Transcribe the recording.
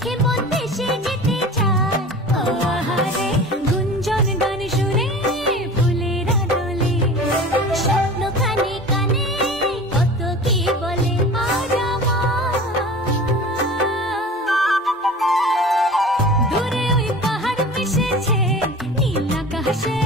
দেখে মন ভেসে যেতে চায়। ও আহারে গুঞ্জন গান শুনে ফুলের আদলে, স্বপ্ন কানে কানে কত কি বলে আজ আমার। দূরে ওই পাহাড় মিশেছে নীল আকাশে।